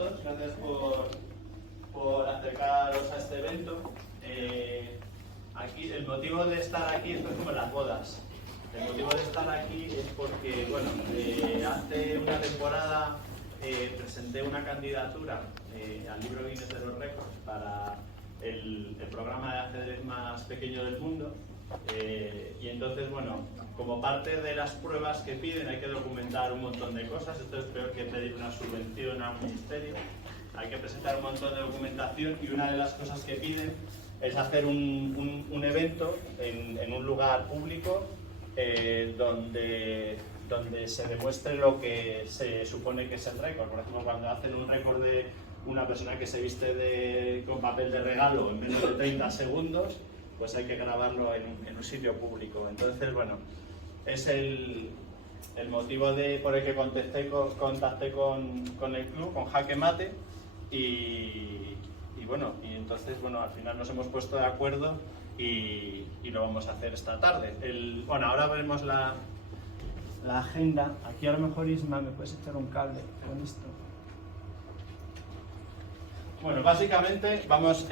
Gracias por acercaros a este evento. Aquí, el motivo de estar aquí, esto es como las bodas. El motivo de estar aquí es porque, bueno, hace una temporada presenté una candidatura al libro Guinness de los Récords para el programa de ajedrez más pequeño del mundo. Y entonces, bueno, como parte de las pruebas que piden hay que documentar un montón de cosas. Esto es peor que pedir una subvención a un ministerio. Hay que presentar un montón de documentación y una de las cosas que piden es hacer un evento en un lugar público donde se demuestre lo que se supone que es el récord. Por ejemplo, cuando hacen un récord de una persona que se viste con papel de regalo en menos de 30 segundos, pues hay que grabarlo en un sitio público. Entonces, bueno, es el motivo por el que contacté con el club, con Jaque Mate, y entonces, bueno, al final nos hemos puesto de acuerdo y lo vamos a hacer esta tarde. Bueno, ahora veremos la agenda. Aquí a lo mejor, Isma, ¿me puedes echar un cable con esto? Bueno, básicamente vamos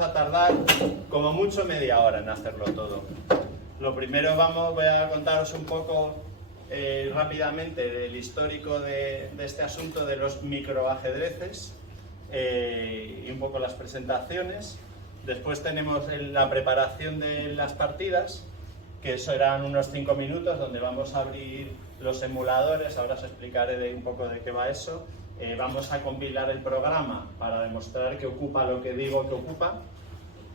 a tardar como mucho media hora en hacerlo todo. Lo primero voy a contaros un poco rápidamente el histórico de este asunto de los microajedrezes y un poco las presentaciones. Después tenemos la preparación de las partidas, que serán unos 5 minutos donde vamos a abrir los emuladores. Ahora os explicaré un poco de qué va eso. Vamos a compilar el programa para demostrar que ocupa lo que digo que ocupa,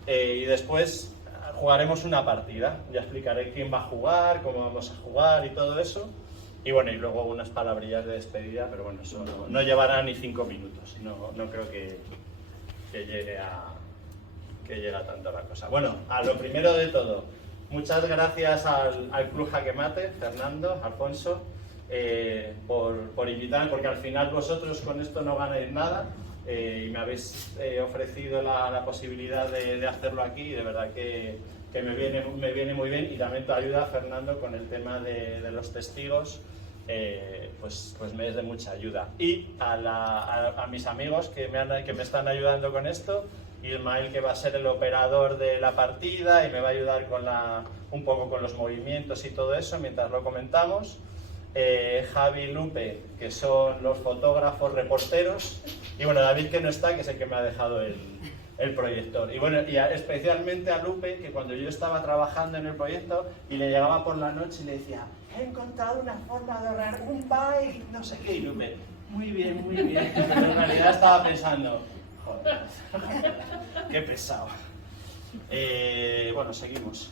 y después jugaremos una partida. Ya explicaré quién va a jugar, cómo vamos a jugar y todo eso. Y bueno, y luego unas palabrillas de despedida, pero bueno, eso no llevará ni 5 minutos. No creo que llegue a tanto la cosa. Bueno, a lo primero de todo, muchas gracias al Club Jaque Mate, Fernando, Alfonso, por invitarme, porque al final vosotros con esto no ganáis nada, y me habéis ofrecido la posibilidad de hacerlo aquí, y de verdad que me viene muy bien. Y también tu ayuda, Fernando, con el tema de los testigos, pues me es de mucha ayuda. Y a mis amigos que me están ayudando con esto, Ismael, que va a ser el operador de la partida y me va a ayudar un poco con los movimientos y todo eso mientras lo comentamos. Javi y Lupe, que son los fotógrafos reporteros, y bueno, David, que no está, que es el que me ha dejado el proyector. Y bueno, y especialmente a Lupe, que cuando yo estaba trabajando en el proyecto y le llegaba por la noche y le decía: he encontrado una forma de ahorrar un byte, no sé qué, y Lupe: muy bien, muy bien. Pero en realidad estaba pensando: joder, qué pesado. Bueno, seguimos.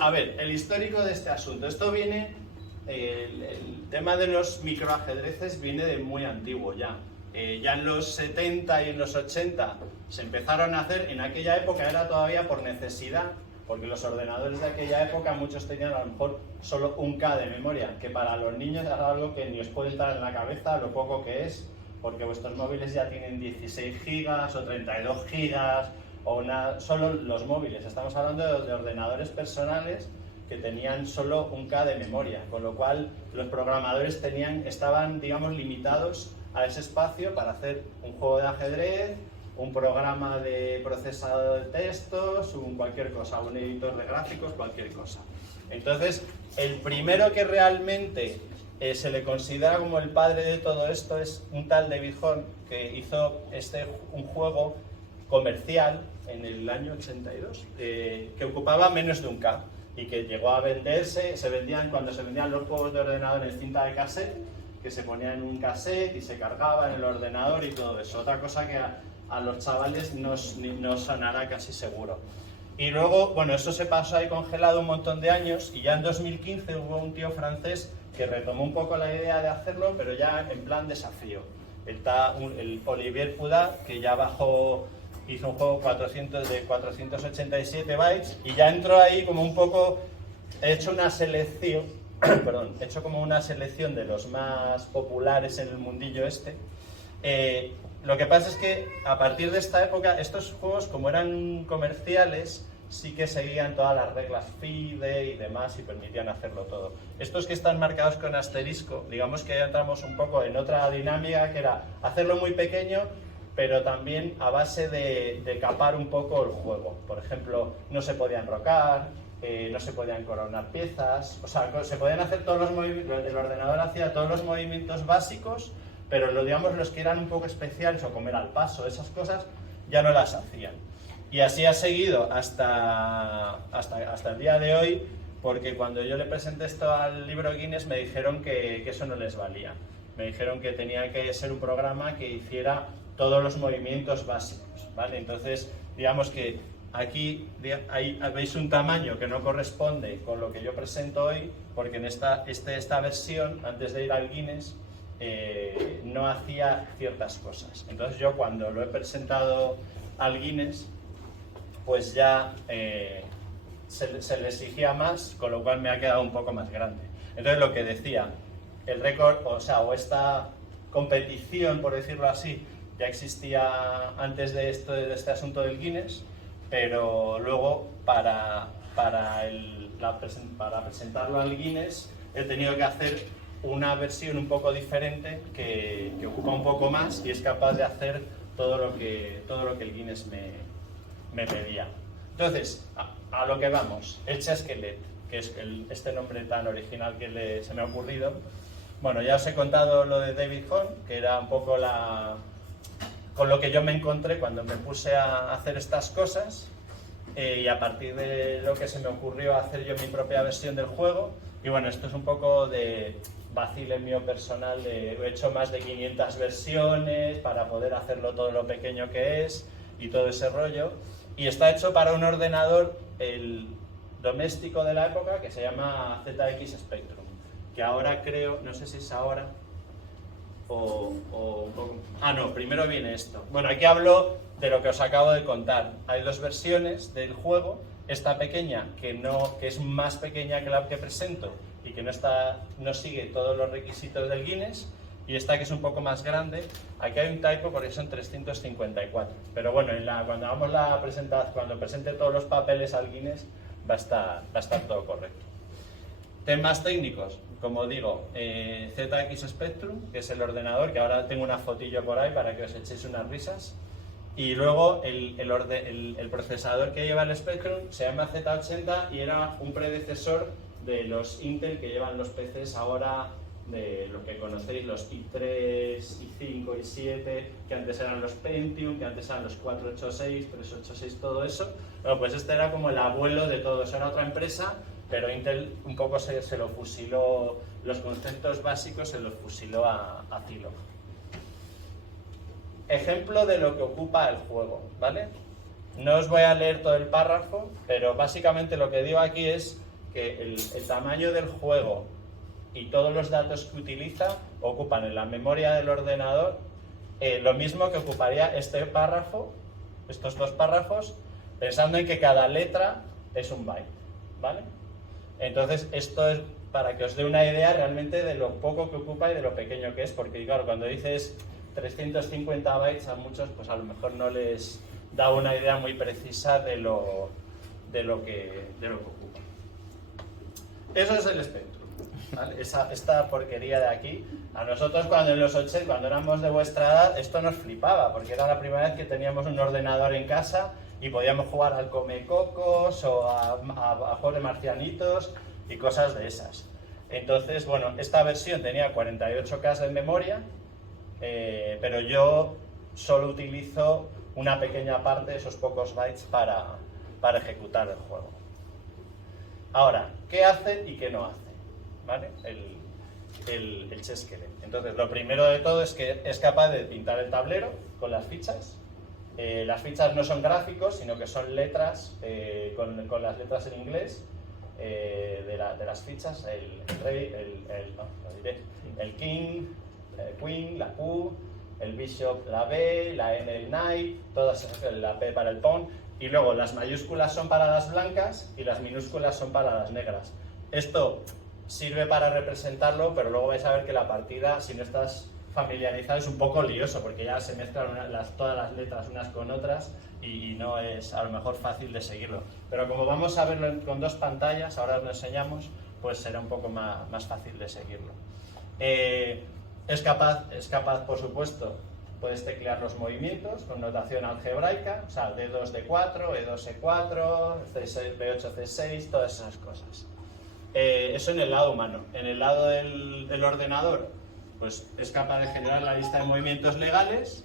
A ver, el histórico de este asunto. Esto viene, el tema de los microajedrezes viene de muy antiguo ya. Ya en los 70 y en los 80 se empezaron a hacer. En aquella época era todavía por necesidad, porque los ordenadores de aquella época muchos tenían a lo mejor solo 1K de memoria, que para los niños es algo que ni os puede entrar en la cabeza lo poco que es, porque vuestros móviles ya tienen 16 gigas o 32 gigas, solo los móviles. Estamos hablando de ordenadores personales que tenían solo 1K de memoria, con lo cual los programadores estaban, digamos, limitados a ese espacio para hacer un juego de ajedrez, un programa de procesado de textos, cualquier cosa, un editor de gráficos, cualquier cosa. Entonces, el primero que realmente se le considera como el padre de todo esto es un tal David Horn, que hizo un juego comercial en el año 82, que ocupaba menos de 1K y que llegó a venderse. Cuando se vendían los juegos de ordenador en cinta de cassette, que se ponía en un cassette y se cargaba en el ordenador y todo eso. Otra cosa que a los chavales no sonará casi seguro. Y luego, bueno, eso se pasó ahí congelado un montón de años, y ya en 2015 hubo un tío francés que retomó un poco la idea de hacerlo, pero ya en plan desafío. Está el Olivier Pudat, que ya hizo un juego de 487 bytes, y ya entró ahí como un poco, he hecho como una selección de los más populares en el mundillo este. Lo que pasa es que a partir de esta época, estos juegos, como eran comerciales, sí que seguían todas las reglas FIDE y demás y permitían hacerlo todo. Estos que están marcados con asterisco, digamos que ya entramos un poco en otra dinámica, que era hacerlo muy pequeño, pero también a base de capar un poco el juego. Por ejemplo, no se podía enrocar, no se podían coronar piezas, o sea, se podían hacer todos los movimientos, el ordenador hacía todos los movimientos básicos, pero digamos los que eran un poco especiales, o comer al paso, esas cosas, ya no las hacían. Y así ha seguido hasta el día de hoy, porque cuando yo le presenté esto al libro Guinness me dijeron que eso no les valía. Me dijeron que tenía que ser un programa que hiciera todos los movimientos básicos, ¿vale? Entonces, digamos que aquí veis un tamaño que no corresponde con lo que yo presento hoy, porque en esta versión, antes de ir al Guinness, no hacía ciertas cosas. Entonces yo cuando lo he presentado al Guinness, pues ya se le exigía más, con lo cual me ha quedado un poco más grande. Entonces lo que decía, el récord, o esta competición, por decirlo así, ya existía antes de este asunto del Guinness, pero luego para presentarlo al Guinness he tenido que hacer una versión un poco diferente que ocupa un poco más y es capaz de hacer todo lo que el Guinness me pedía. Entonces, a lo que vamos, el Chesskelet, que es este nombre tan original que se me ha ocurrido. Bueno, ya os he contado lo de David Hone, que era un poco con lo que yo me encontré cuando me puse a hacer estas cosas, y a partir de lo que se me ocurrió hacer yo mi propia versión del juego. Y bueno, esto es un poco de vacile mío personal, he hecho más de 500 versiones para poder hacerlo todo lo pequeño que es y todo ese rollo. Y está hecho para un ordenador, el doméstico de la época, que se llama ZX Spectrum, que ahora creo, no sé si es ahora no, primero viene esto. Bueno, aquí hablo de lo que os acabo de contar. Hay dos versiones del juego, esta pequeña, que es más pequeña que la que presento y que no sigue todos los requisitos del Guinness, y esta que es un poco más grande. Aquí hay un typo porque son 354, pero bueno, cuando presente todos los papeles al Guinness va a estar todo correcto. Temas técnicos, como digo, ZX Spectrum, que es el ordenador, que ahora tengo una fotillo por ahí para que os echéis unas risas, y luego el procesador que lleva el Spectrum se llama Z80 y era un predecesor de los Intel que llevan los PCs ahora, de lo que conocéis, los i3, i5, i7, que antes eran los Pentium, que antes eran los 486, 386, todo eso. Bueno, pues este era como el abuelo de todo eso, era otra empresa, pero Intel un poco se lo fusiló, los conceptos básicos se los fusiló a Zilog. Ejemplo de lo que ocupa el juego, ¿vale? No os voy a leer todo el párrafo, pero básicamente lo que digo aquí es que el tamaño del juego y todos los datos que utiliza ocupan en la memoria del ordenador lo mismo que ocuparía este párrafo, estos dos párrafos, pensando en que cada letra es un byte, ¿vale? Entonces esto es para que os dé una idea realmente de lo poco que ocupa y de lo pequeño que es, porque claro, cuando dices 350 bytes a muchos, pues a lo mejor no les da una idea muy precisa de lo que ocupa. Eso es el Spectrum, ¿vale? Esta porquería de aquí. A nosotros cuando en los 80, cuando éramos de vuestra edad, esto nos flipaba, porque era la primera vez que teníamos un ordenador en casa y podíamos jugar al Comecocos o a juegos de marcianitos y cosas de esas. Entonces, bueno, esta versión tenía 48K de memoria, pero yo solo utilizo una pequeña parte de esos pocos bytes para ejecutar el juego. Ahora, ¿qué hace y qué no hace? ¿Vale? El Chesskelet. Entonces, lo primero de todo es que es capaz de pintar el tablero con las fichas. Las fichas no son gráficos, sino que son letras, con las letras en inglés de las fichas, el rey, el king, el queen, la q, el bishop, la b, la n, el knight, todas la p para el pawn, y luego las mayúsculas son para las blancas y las minúsculas son para las negras. Esto sirve para representarlo, pero luego vais a ver que la partida, si no estás familiarizado, es un poco lioso porque ya se mezclan todas las letras unas con otras y no es a lo mejor fácil de seguirlo. Pero como vamos a verlo con dos pantallas, ahora os lo enseñamos, pues será un poco más fácil de seguirlo. Es capaz, por supuesto, puedes teclear los movimientos con notación algebraica, o sea, D2, D4, E2, E4, C6, B8, C6, todas esas cosas. Eso en el lado humano. En el lado del ordenador, pues es capaz de generar la lista de movimientos legales,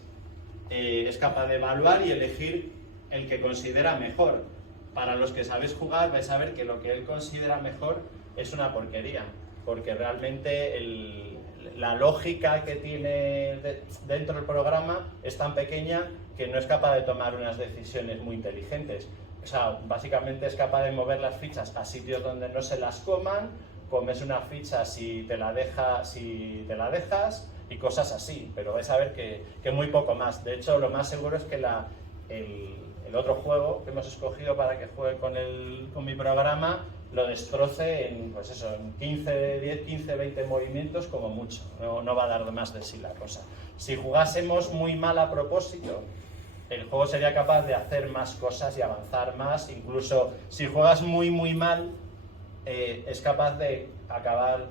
es capaz de evaluar y elegir el que considera mejor. Para los que sabéis jugar, vais a ver que lo que él considera mejor es una porquería, porque realmente la lógica que tiene dentro del programa es tan pequeña que no es capaz de tomar unas decisiones muy inteligentes. O sea, básicamente es capaz de mover las fichas a sitios donde no se las coman, comes una ficha si te la dejas y cosas así, pero vais a ver que muy poco más. De hecho, lo más seguro es que el otro juego que hemos escogido para que juegue con mi programa lo destroce en, pues eso, en 10, 15, 20 movimientos como mucho. No va a dar más de sí la cosa. Si jugásemos muy mal a propósito, el juego sería capaz de hacer más cosas y avanzar más. Incluso si juegas muy mal, es capaz de acabar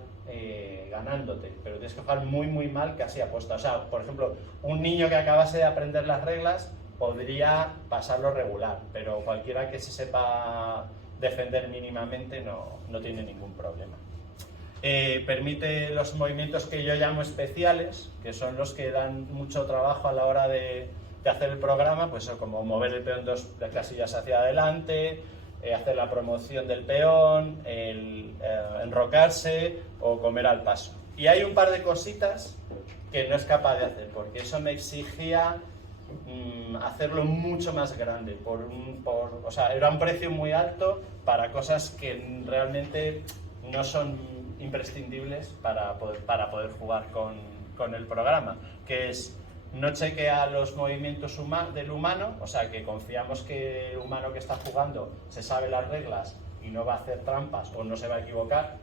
ganándote, pero tienes que jugar muy mal casi aposta. O sea, por ejemplo, un niño que acabase de aprender las reglas podría pasarlo regular, pero cualquiera que se sepa defender mínimamente no tiene ningún problema. Permite los movimientos que yo llamo especiales, que son los que dan mucho trabajo a la hora de hacer el programa, pues como mover el peón 2 casillas hacia adelante, hacer la promoción del peón, enrocarse o comer al paso. Y hay un par de cositas que no es capaz de hacer, porque eso me exigía hacerlo mucho más grande, o sea, era un precio muy alto para cosas que realmente no son imprescindibles para poder jugar con el programa, que es no chequea los movimientos del humano, o sea que confiamos que el humano que está jugando se sabe las reglas y no va a hacer trampas o no se va a equivocar,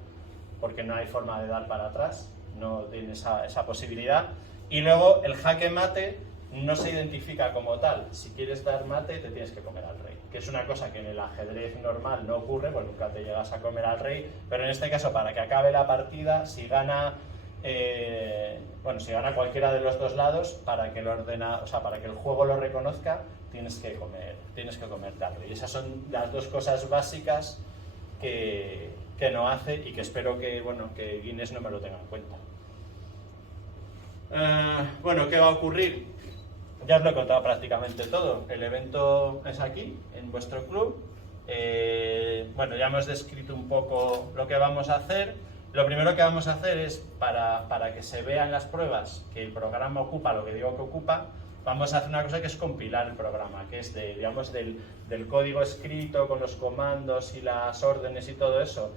porque no hay forma de dar para atrás, no tiene esa posibilidad. Y luego el jaque mate no se identifica como tal. Si quieres dar mate, te tienes que comer al rey, que es una cosa que en el ajedrez normal no ocurre, pues nunca te llegas a comer al rey, pero en este caso, para que acabe la partida, si gana cualquiera de los dos lados, para que el juego lo reconozca, tienes que comerte al rey. Y esas son las dos cosas básicas que no hace y que espero que Guinness no me lo tenga en cuenta. ¿Qué va a ocurrir? Ya os lo he contado prácticamente todo. El evento es aquí, en vuestro club. Ya hemos descrito un poco lo que vamos a hacer. Lo primero que vamos a hacer es, para que se vean las pruebas que el programa ocupa lo que digo que ocupa, vamos a hacer una cosa que es compilar el programa, que es del código escrito con los comandos y las órdenes y todo eso.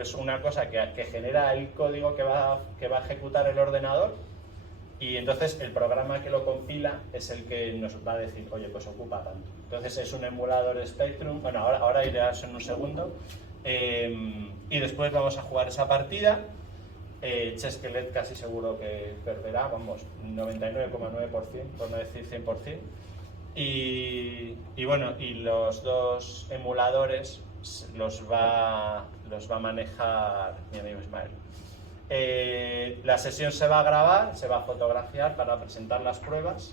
Es una cosa que genera el código que va a ejecutar el ordenador. Y entonces el programa que lo compila es el que nos va a decir, oye, pues ocupa tanto. Entonces es un emulador Spectrum, ahora iré a eso en un segundo. Y después vamos a jugar esa partida. Cheskelet casi seguro que perderá, 99,9%, por no decir 100%. Y los dos emuladores los va a manejar mi amigo Ismael. La sesión se va a grabar, se va a fotografiar para presentar las pruebas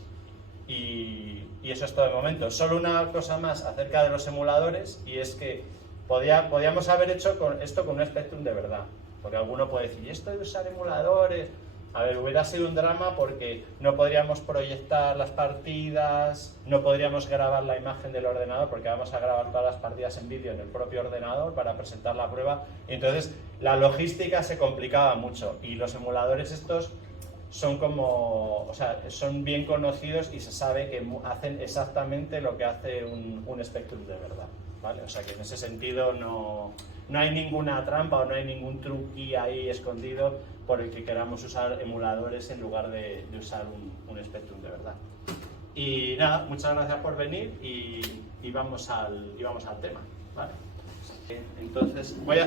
y eso es todo de momento. Solo una cosa más acerca de los emuladores, y es que podíamos haber hecho esto con un Spectrum de verdad, porque alguno puede decir, ¿y esto de usar emuladores? A ver, hubiera sido un drama porque no podríamos proyectar las partidas, no podríamos grabar la imagen del ordenador porque vamos a grabar todas las partidas en vídeo en el propio ordenador para presentar la prueba. Entonces, la logística se complicaba mucho y los emuladores estos son son bien conocidos y se sabe que hacen exactamente lo que hace un Spectrum de verdad, ¿vale? O sea que en ese sentido no hay ninguna trampa o no hay ningún truqui ahí escondido por el que queramos usar emuladores en lugar de usar un Spectrum de verdad. Y nada, muchas gracias por venir y vamos al tema, ¿vale? Entonces voy a